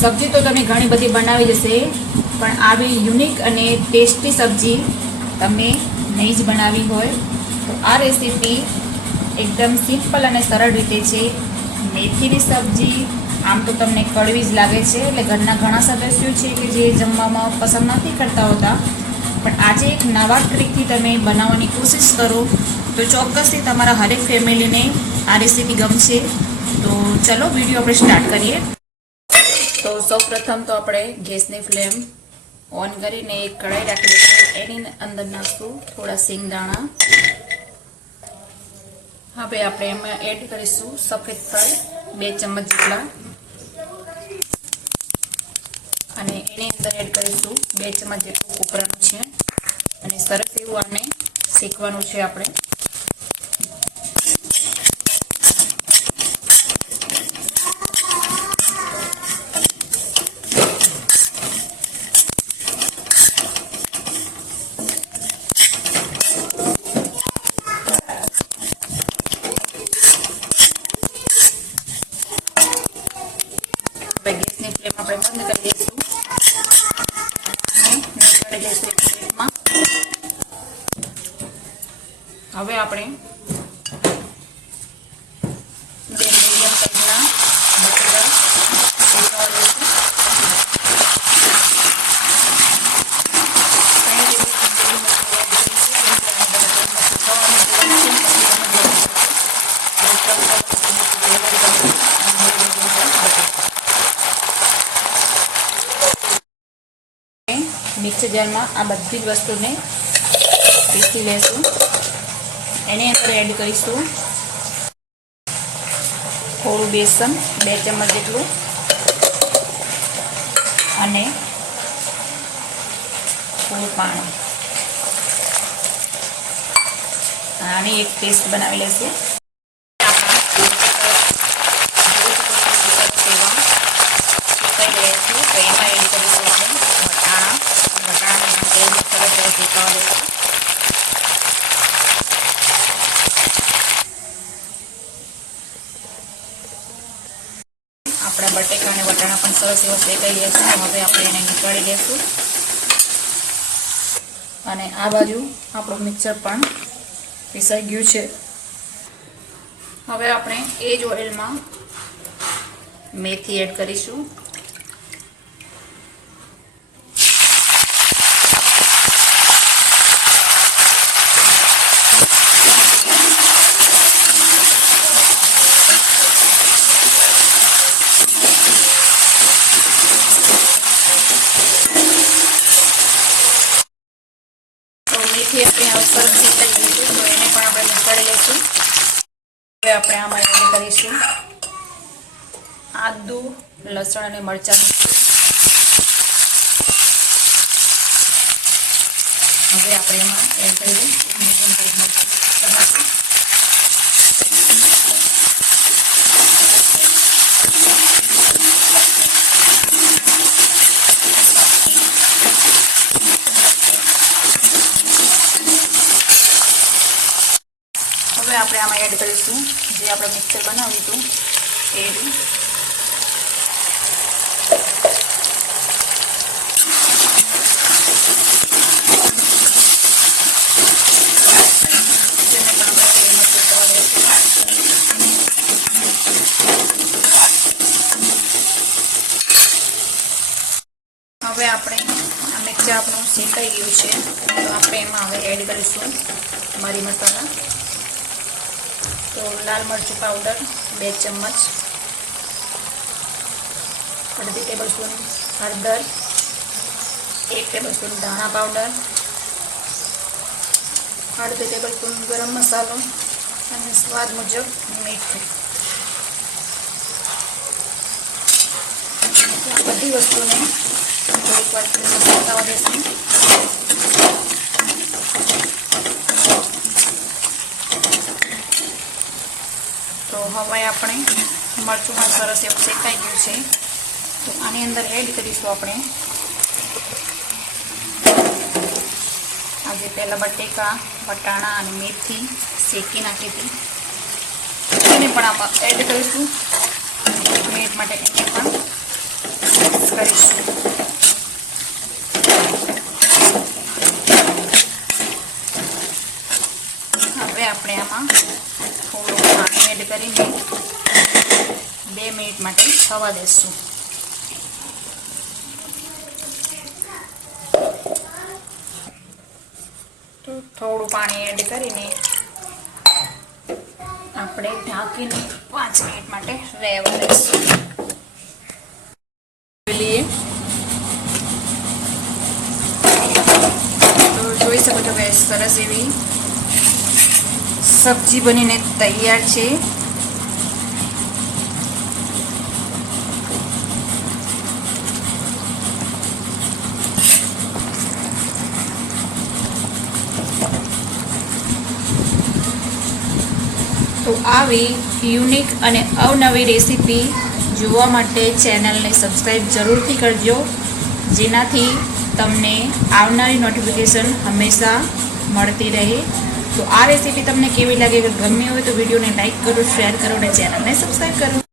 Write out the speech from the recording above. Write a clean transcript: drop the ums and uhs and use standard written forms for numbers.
सब्जी तो तमे घणी बधी बनावी जशे पण आवी यूनिक अने टेस्टी सब्जी तमे नहीं ज बनावी होय तो आ रेसिपी एकदम सिंपल अने सरल रीते छे। मेथीनी सब्जी आम तो तमने कड़वी ज लागे छे એટલે ઘરના ઘણા સદસ્યો છે કે જે જમવામાં પસંદ નથી કરતા હોતા પણ આજે એક નવા ટ્રીકથી તમે બનાવવાની કોશિશ કરો તો ચોક્કસથી તમારા હરેક ફેમિલીને આ રેસીપી ગમશે। તો ચલો વિડીયો આપણે સ્ટાર્ટ કરીએ। તો સૌપ્રથમ તો આપણે ગેસની ફ્લેમ ઓન કરીને એક કઢાઈ રાખી દઈશું। એની અંદર નાખશું થોડા સિંગદાણા। હવે આપણે એમાં એડ કરીશું સફેદ તલ 2 ચમચ જેટલા અને એની અંદર એડ કરીશું 2 ચમચ જેટલું કોપરાનું છે અને સરસ એવું આને શેકવાનું છે આપણે। ગેસની ફ્લેમ આપણે બંધ કરી દઈશું અને નીકાળી દઈશું પ્લેટમાં। હવે આપણે 2 મીડિયમ સાઈઝના બટેટા શેકવા દઈશું। मिक्सर जार में आ बधी ज वस्तु ने पीसी लेशू। एनी अंदर एड करीशू थोड़ू बेसन 2 चमच जेटलू अने थोड़ू पाणी। आनी एक पेस्ट बनावी लेशू। अपना बटेका ने वटाणा पण सरस एवो शेकाई गया छे। हवे आपणे एने निकाળી लेशुं અને આ બાજુ આપણું મિક્સર પણ પીસાઈ ગયું છે। હવે આપણે એ જ ઓઇલમાં મેથી એડ કરીશું। मेथी अपने सरस शेकाई गई है तो एने पण आपणे निकाળી लेशुं। હવે આપણે આમાં એડ કરીશું આદુ લસણ અને મરચાં। હવે આપણે એમાં એડ કરીશું મીડિયમ સાઈઝ ટમાટર। હવે આપણે આમાં એડ કરીશું જે આપણે મિક્સર બનાવ્યું હતું એ। હવે આપણે આ મિક્સર આપણું શેકાઈ ગયું છે તો આપણે એમાં હવે એડ કરીશું મરી મસાલા। तो लाल मरचू पाउडर 2 चम्मच, अर्धी टेबलस्पून हळदर, 1 टेबलस्पून धाणा पाउडर, अर्धी टेबलस्पून गरम मसालो અને સ્વાદ મુજબ મીઠું। આ બધી વસ્તુને થોડીક વાર શેકાવા દેશું। तो हवे अपने मरचू में सरस एवं शेकाई गયું છે तो आनी अंदर एड करीशुं अपने आज पहला बटेका वटाणा और मेथी शेकी नाखी थी एने पण आप एड करीशुं मिनिट माटे एने पण કરીશું. હવે આપણે આમાં થોડું પાણી એડ કરીને 2 મિનિટ માટે થવા દેશું. તો થોડું પાણી એડ કરીને આપણે ઢાંકીને 5 મિનિટ માટે રહેવા દઈશું. તો જોઈ શકો છો કે સરસ એવી સબ્જી બનીને તૈયાર છે. તો આવી યુનિક અને અવનવી રેસીપી જોવા માટે ચેનલને સબસ્ક્રાઈબ જરૂરથી કરજો, જેનાથી તમને આવનારી નોટિફિકેશન હંમેશા મળતી રહે. તો આ રેસીપી તમને કેવી લાગે, ગમી હોય તો વિડીયોને લાઈક કરો, શેર કરો અને ચેનલને સબસ્ક્રાઈબ કરો.